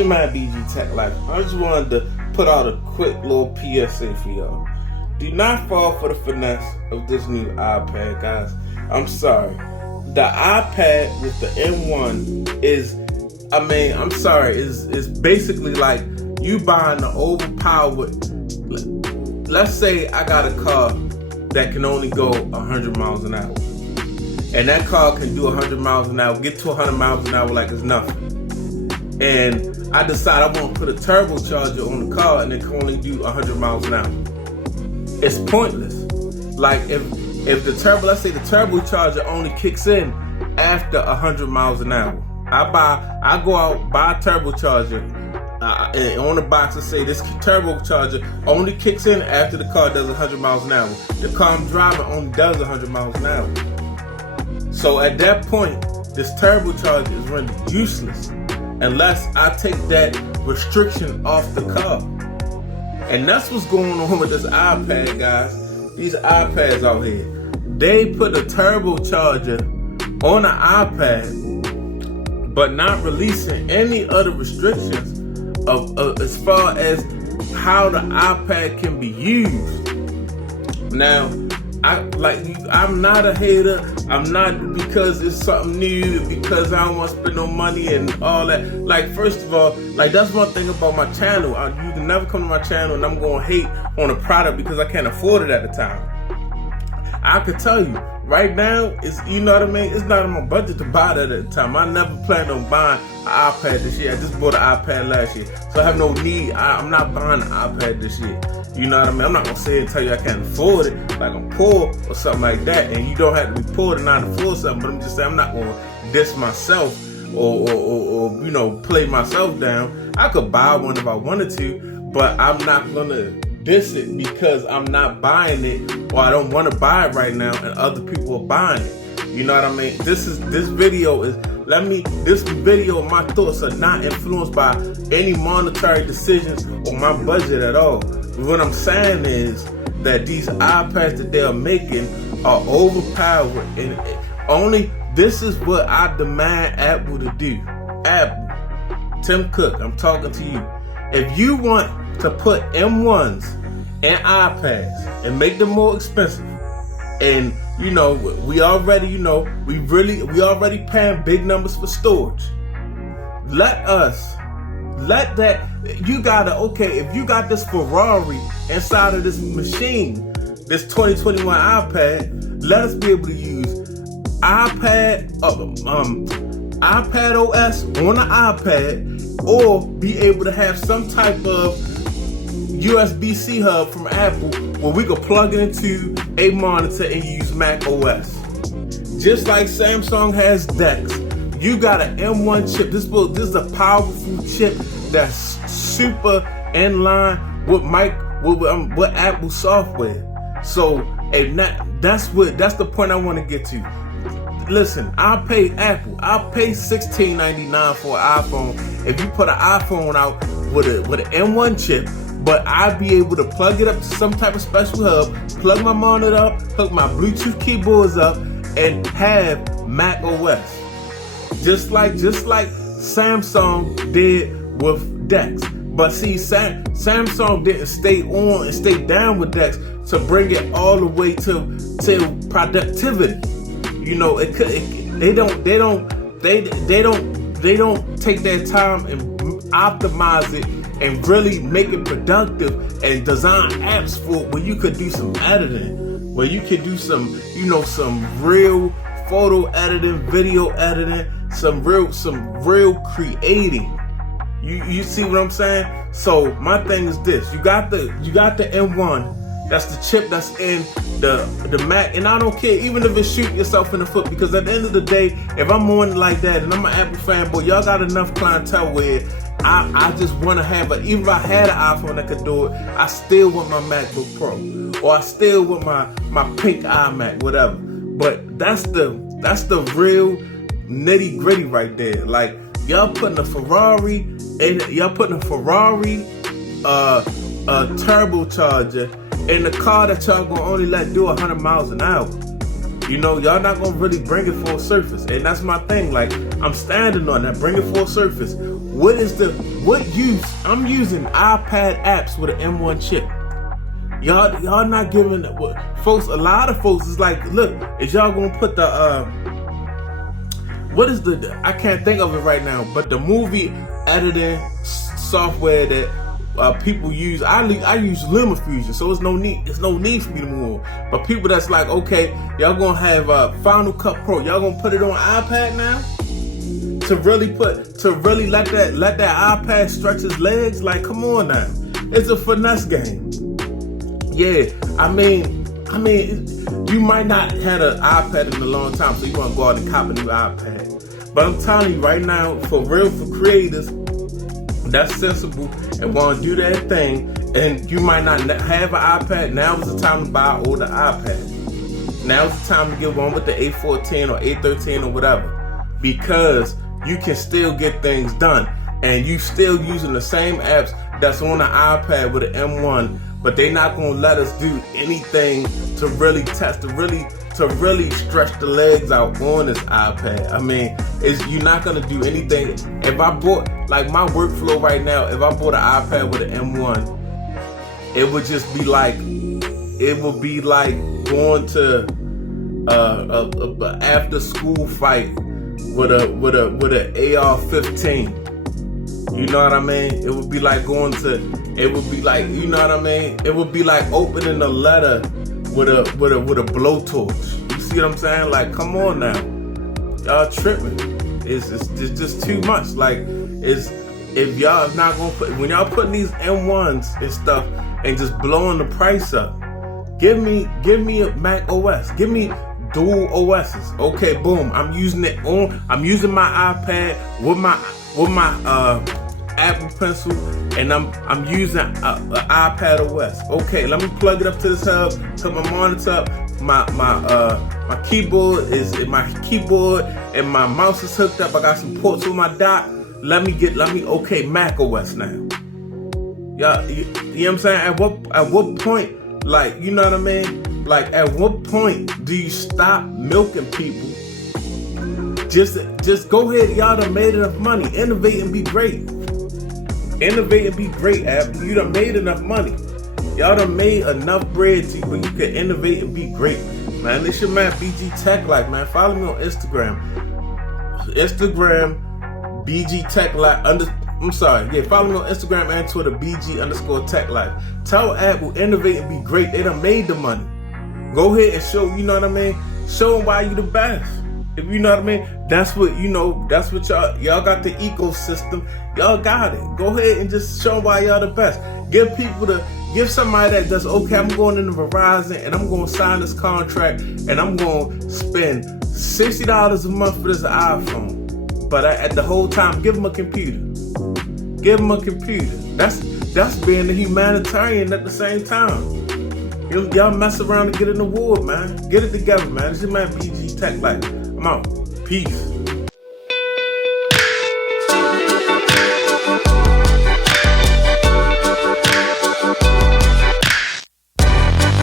your man BG Tech Life. I just wanted to put out a quick little PSA for y'all. Do not fall for the finesse of this new iPad, guys. I'm sorry. The iPad with the M1 is, I'm sorry, is basically like you buying the overpowered. Let's say I got a car that can only go 100 miles an hour. And that car can do 100 miles an hour, get to 100 miles an hour like it's nothing. And I decide I want to put a turbocharger on the car and it can only do 100 miles an hour. It's pointless. Like if let's say the turbocharger only kicks in after 100 miles an hour. I go out, buy a turbocharger, and on the box I say this turbocharger only kicks in after the car does 100 miles an hour. The car I'm driving only does 100 miles an hour. So at that point, this turbocharger is rendered useless unless I take that restriction off the car. And that's what's going on with this iPad, guys. These iPads out here. They put a turbocharger on an iPad, but not releasing any other restrictions of as far as how the iPad can be used. Now, I'm not a hater. I'm not because it's something new, because I don't want to spend no money and all that. Like, first of all, like that's one thing about my channel. You can never come to my channel and I'm going to hate on a product because I can't afford it at the time. I could tell you right now, it's, you know what I mean? It's not in my budget to buy that at the time. I never planned on buying an iPad this year. I just bought an iPad last year, so I have no need. I'm not buying an iPad this year. You know what I mean? I'm not gonna say and tell you I can't afford it, like I'm poor or something like that. And you don't have to be poor to not afford something. But I'm just saying I'm not gonna diss myself or you know, play myself down. I could buy one if I wanted to, but I'm not gonna diss it because I'm not buying it, or I don't want to buy it right now, and other people are buying it. You know what I mean? This video, my thoughts are not influenced by any monetary decisions or my budget at all. What I'm saying is that these iPads that they're making are overpowered, and only this is what I demand Apple to do. Apple, Tim Cook, I'm talking to you. If you want to put M1s and iPads and make them more expensive, and you know we already paying big numbers for storage. If you got this Ferrari inside of this machine, this 2021 iPad, let us be able to use iPad OS on an iPad, or be able to have some type of USB-C hub from Apple where we could plug it into a monitor and use Mac OS. Just like Samsung has DeX, you got an M1 chip. This is a powerful chip that's super in line with Apple software. So, that's the point I want to get to. Listen, I'll pay $16.99 for an iPhone if you put an iPhone out with an M1 chip, but I'd be able to plug it up to some type of special hub, plug my monitor up, hook my Bluetooth keyboards up, and have Mac OS. Just like Samsung did with DeX. But see, Samsung didn't stay on and stay down with DeX to bring it all the way to productivity. You know, they don't take their time and optimize it and really make it productive and design apps for where you could do some editing, where you could do some real photo editing, video editing, some real creating. You see what I'm saying? So my thing is this: you got the M1. That's the chip that's in the Mac, and I don't care even if it's shooting yourself in the foot, because at the end of the day, if I'm on it like that and I'm an Apple fanboy, y'all got enough clientele where I just want to have even if I had an iPhone that could do it, I still want my MacBook Pro, or I still want my pink iMac, whatever. But that's the real nitty gritty right there. Like, y'all putting a Ferrari turbocharger in the car that y'all gonna only let do 100 miles an hour. You know, y'all not gonna really bring it full surface, and that's my thing. Like, I'm standing on that. Bring it full surface. What is the What use? I'm using iPad apps with an M1 chip. Y'all not giving folks. A lot of folks is like, look, is y'all gonna put the what is the? I can't think of it right now, but the movie editing software that people use. I use LumaFusion, so it's no need for me to move on. But people that's like, okay, y'all gonna have Final Cut Pro. Y'all gonna put it on iPad now? To really let that iPad stretch his legs? Like, come on now. It's a finesse game. Yeah, I mean, you might not had an iPad in a long time, so you want to go out and cop a new iPad. But I'm telling you right now, for real, for creators that's sensible and want to do their thing, and you might not have an iPad, now is the time to buy an older iPad. Now is the time to get one with the A14 or A13 or whatever, because you can still get things done, and you still using the same apps that's on the iPad with an M1. But they not gonna let us do anything to really test, to really stretch the legs out on this iPad. I mean, you're not gonna do anything. If I bought, like my workflow right now, if I bought an iPad with an M1, it would just be like, going to a after school fight with an AR-15. You know what I mean? It would be like you know what I mean? It would be like opening a letter with a blowtorch. You see what I'm saying? Like, come on now. Y'all tripping. It's just too much. Like, if y'all not gonna when y'all putting these M1s and stuff and just blowing the price up, give me a Mac OS. Give me dual OSs. Okay, boom. I'm using my iPad with my Apple Pencil, and I'm using an iPad OS. Okay, let me plug it up to this hub, put my monitor up, my keyboard and my mouse is hooked up. I got some ports on my dock. Let me okay, Mac OS now. Yeah, you know what I'm saying? At what point, like, you know what I mean? Like, at what point do you stop milking people? Just go ahead, y'all done made enough money. Innovate and be great. Innovate and be great, app. You done made enough money. Y'all done made enough bread to where you can innovate and be great. Man, this your man BG Tech Life, man. Follow me on Instagram. BG Tech Life. Follow me on Instagram and Twitter, BG_Tech Life. Tell Apple, innovate and be great. They done made the money. Go ahead and show, you know what I mean? Show them why you the best. If you know what I mean, that's what y'all got the ecosystem. Y'all got it. Go ahead and just show why y'all the best. Give somebody that does, okay, I'm going into Verizon and I'm going to sign this contract and I'm going to spend $60 a month for this iPhone. But at the whole time, give them a computer. Give them a computer. That's being a humanitarian at the same time. Y'all mess around and get an award, man. Get it together, man. This is my BG Tech Life. I'm out. Peace.